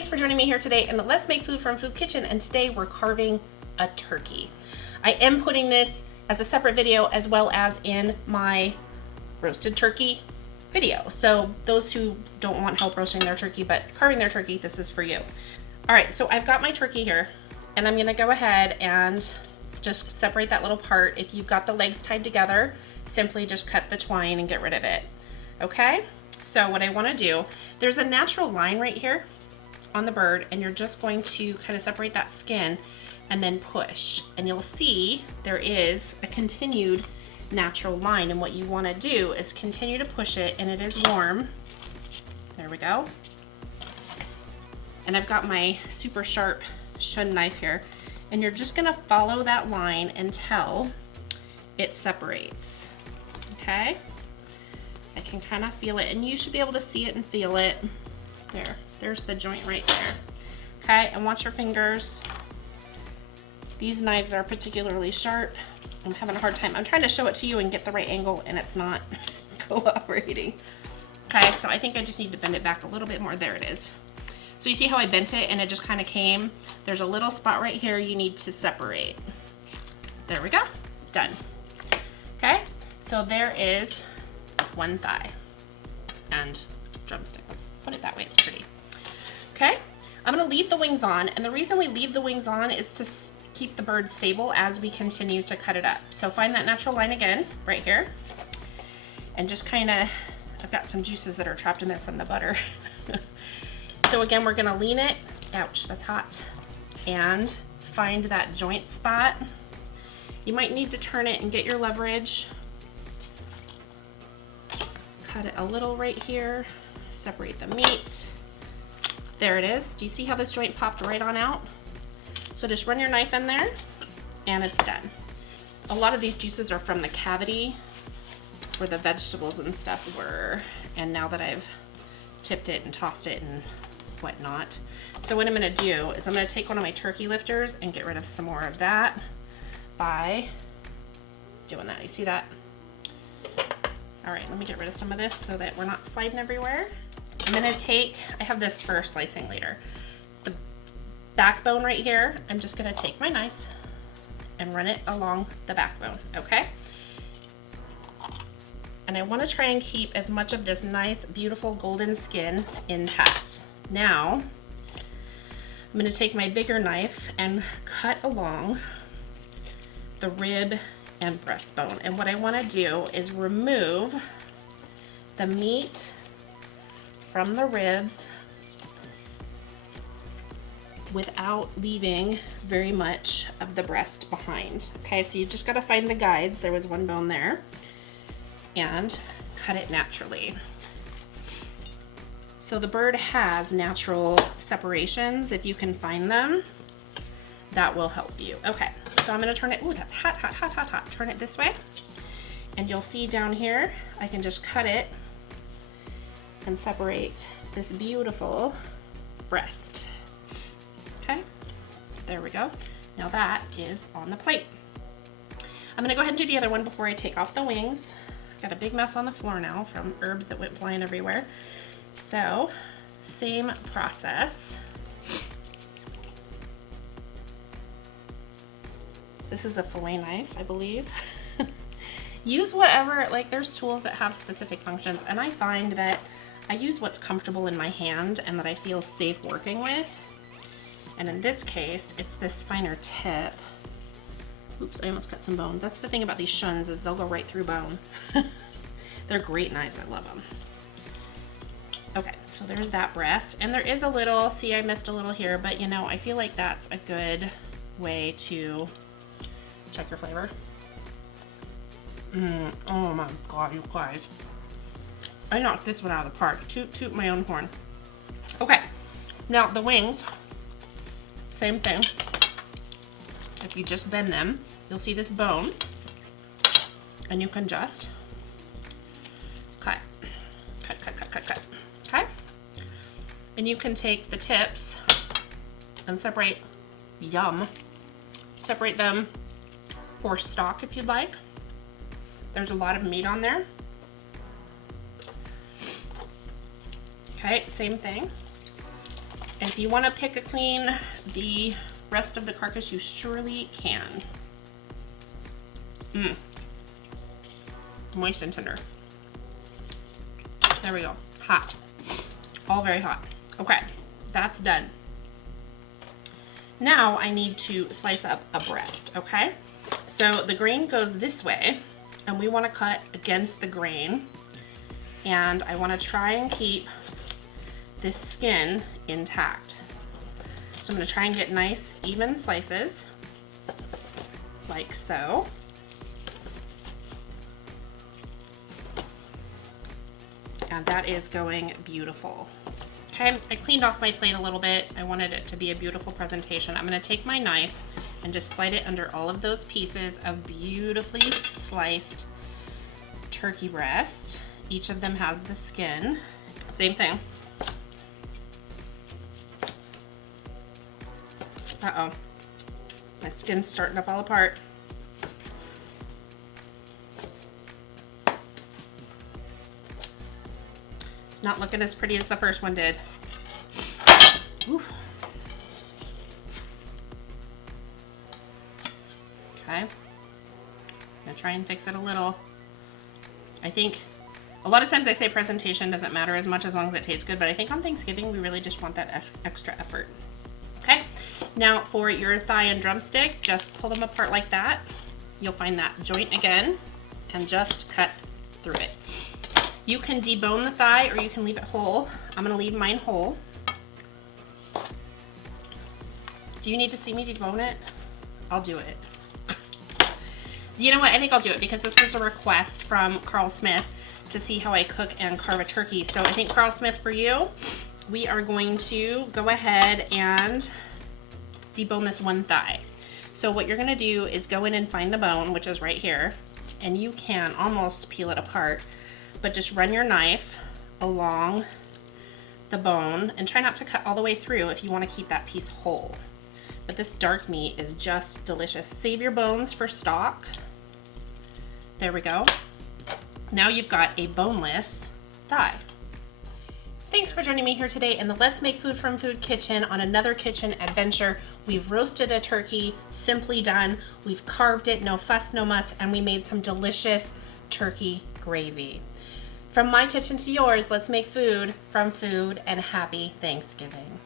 thanks for joining me here today in the Let's Make Food from Food Kitchen, and today we're carving a turkey. I am putting this as a separate video as well as in my roasted turkey video. So those who don't want help roasting their turkey but carving their turkey, this is for you. All right, so I've got my turkey here and I'm gonna go ahead and just separate that little part. If you've got the legs tied together, simply just cut the twine and get rid of it, okay? So what I wanna do, there's a natural line right here on the bird, and you're just going to kind of separate that skin and then push. And you'll see there is a continued natural line, and what you wanna do is continue to push it, and it is warm. There we go. And I've got my super sharp shun knife here, and you're just gonna follow that line until it separates, okay? I can kind of feel it, and you should be able to see it and feel it. There's the joint right there. Okay, and watch your fingers. These knives are particularly sharp. I'm having a hard time. I'm trying to show it to you and get the right angle, and it's not cooperating. Okay, so I think I just need to bend it back a little bit more. There it is. So you see how I bent it and it just kind of came? There's a little spot right here you need to separate. There we go, done. Okay, so there is one thigh and drumstick. Let's put it that way, it's pretty. Okay, I'm gonna leave the wings on, and the reason we leave the wings on is to keep the bird stable as we continue to cut it up. So find that natural line again, right here, and just kind of, I've got some juices that are trapped in there from the butter. So again, we're gonna lean it, ouch, that's hot, and find that joint spot. You might need to turn it and get your leverage. Cut it a little right here, separate the meat. There it is. Do you see how this joint popped right on out? So just run your knife in there and it's done. A lot of these juices are from the cavity where the vegetables and stuff were, and now that I've tipped it and tossed it and whatnot. So what I'm gonna do is I'm gonna take one of my turkey lifters and get rid of some more of that by doing that. You see that? All right, let me get rid of some of this so that we're not sliding everywhere. I'm gonna take, I have this for slicing later, the backbone right here. I'm just gonna take my knife and run it along the backbone, okay? And I wanna try and keep as much of this nice, beautiful golden skin intact. Now, I'm gonna take my bigger knife and cut along the rib and breastbone. And what I wanna do is remove the meat from the ribs without leaving very much of the breast behind. Okay, so you just gotta find the guides. There was one bone there, and cut it naturally. So the bird has natural separations. If you can find them, that will help you. Okay, so I'm gonna turn it, ooh, that's hot, hot, hot, hot, hot. Turn it this way, and you'll see down here, I can just cut it and separate this beautiful breast. Okay, there we go. Now that is on the plate. I'm gonna go ahead and do the other one before I take off the wings. Got a big mess on the floor now from herbs that went flying everywhere. So, same process. This is a fillet knife, I believe. Use whatever, like there's tools that have specific functions, and I find that I use what's comfortable in my hand and that I feel safe working with. And in this case, it's this finer tip. Oops, I almost cut some bone. That's the thing about these shuns, is they'll go right through bone. They're great knives, I love them. Okay, so there's that breast. And there is a little, see I missed a little here, but you know, I feel like that's a good way to check your flavor. Oh my God, you guys. I knocked this one out of the park. Toot my own horn. Okay, now the wings, same thing. If you just bend them, you'll see this bone, and you can just cut, okay? And you can take the tips and separate, separate them for stock if you'd like. There's a lot of meat on there. Okay, same thing. If you want to pick clean the rest of the carcass, you surely can. Moist and tender. There we go. Hot. All very hot. Okay, that's done. Now I need to slice up a breast, okay? So the grain goes this way, and we want to cut against the grain. And I want to try and keep this skin intact. So I'm going to try and get nice, even slices, like so. And that is going beautiful. Okay, I cleaned off my plate a little bit. I wanted it to be a beautiful presentation. I'm going to take my knife and just slide it under all of those pieces of beautifully sliced turkey breast. Each of them has the skin. Same thing. Uh-oh. My skin's starting to fall apart. It's not looking as pretty as the first one did. Oof. Okay. I'm gonna try and fix it a little. I think a lot of times I say presentation doesn't matter as much as long as it tastes good, but I think on Thanksgiving we really just want that extra effort. Okay, now for your thigh and drumstick, just pull them apart like that. You'll find that joint again and just cut through it. You can debone the thigh or you can leave it whole. I'm gonna leave mine whole. Do you need to see me debone it? I'll do it. You know what, I think I'll do it because this was a request from Carl Smith to see how I cook and carve a turkey. So I think Carl Smith, for you, we are going to go ahead and debone this one thigh. So what you're gonna do is go in and find the bone, which is right here, and you can almost peel it apart, but just run your knife along the bone and try not to cut all the way through if you wanna keep that piece whole. But this dark meat is just delicious. Save your bones for stock. There we go. Now you've got a boneless thigh. Thanks for joining me here today in the Let's Make Food from Food kitchen on another kitchen adventure. We've roasted a turkey, simply done. We've carved it, no fuss, no muss, and we made some delicious turkey gravy. From my kitchen to yours, let's make food from food, and happy Thanksgiving.